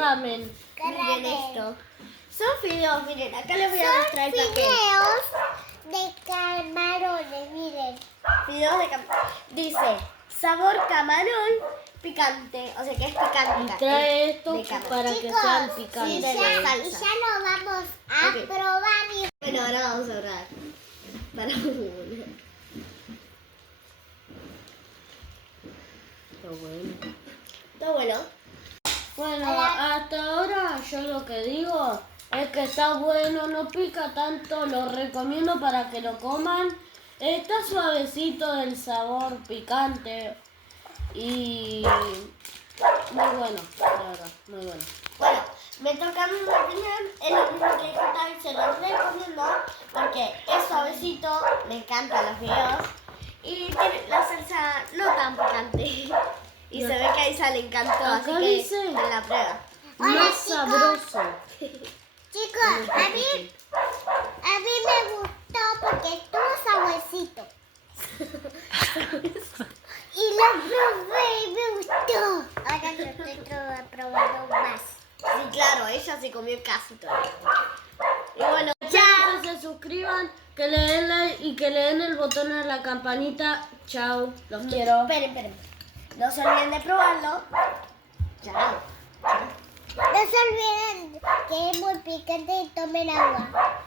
ramen. Miren esto. Son fideos, miren, acá les voy a mostrar el papel. Fideos de camarones, miren. Fideos de camarón. Dice, sabor camarón picante. O sea que es picante. Y trae esto de camarón. para que Chicos, sean sí, y picantes. de la ya salsa. lo vamos a Ok. probar. Bueno, ahora vamos a orar. Para uno. Está bueno. Está bueno. Bueno, hasta ahora yo lo que digo es que está bueno, no pica tanto, lo recomiendo para que lo coman. Está suavecito del sabor picante y muy bueno, la verdad, muy bueno. Bueno, me toca a mí mi opinión. Es lo mismo que dijo Tavi, se los recomiendo porque es suavecito, me encantan los fideos y tiene la salsa no tan picante. Y se ve que a Isa le encantó, Acá así que dice- en la prueba. Hola, Más chicos. sabroso. Chicos, a mí me gustó porque estuvo saborcito. Y lo probé y me gustó. Ahora yo estoy probando más. Sí, claro, ella se comió casi todo. Y bueno, Chao, que se suscriban, que le den like y que le den el botón a la campanita. Chao, los quiero. esperen. No se olviden de probarlo. Chao. No se olviden que es muy picante y tomen agua.